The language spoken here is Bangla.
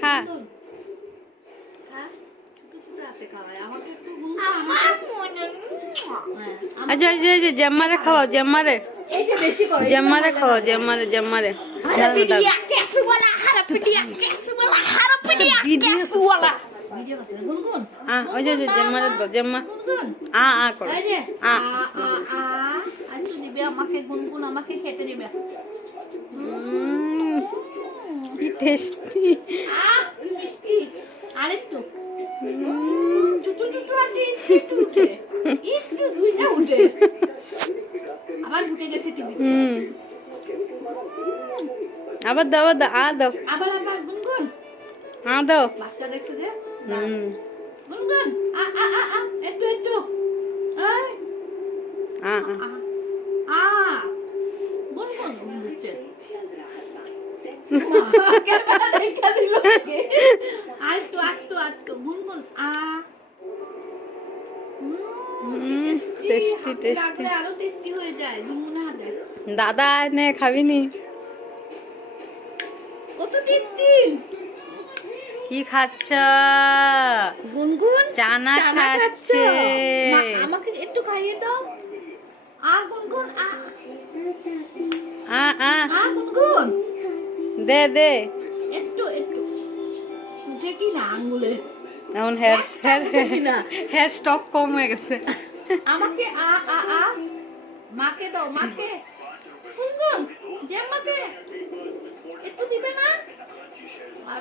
খা আচ্ছা এই জেম্মারে খাওয়াও জেম্মারে জেম্মারে খাওয়াও জেম্মারে জেম্মারে ওই যে জেম্মারে দাও জেম্মা করো আমাকে গুনগুন আমাকে খেতে দিবে টেস্টি মিষ্টি আরেকটু চুটু চুটু আছে একটু উঠে একটু দুইটা উঠে আবার ঢুকে গেছে টিভি আবার দাও দাও আবার গুনগুন দাও বাচ্চা দেখছে যে গুনগুন একটু একটু গুনগুন উঠছে ক্যামেরা দেখা দিল আরেকটু গুনগুন টেস্টি টেস্টি আরো টেস্টি হয়ে যায় গুনগুনা হাতে দাদা নে খাবি নি কত টেস্টি কি খাচ্ছ গুনগুন চানা খাচ্ছে আমাকে একটু খাইয়ে দাও গুনগুন গুনগুন দে একটু উঠে কি না আঙ্গুলে এখন হেয়ার স্টক কম হয়ে গেছে আমাকে মাকে দাও মাকে গুনগুন যে মাকে একটু দিবে না আর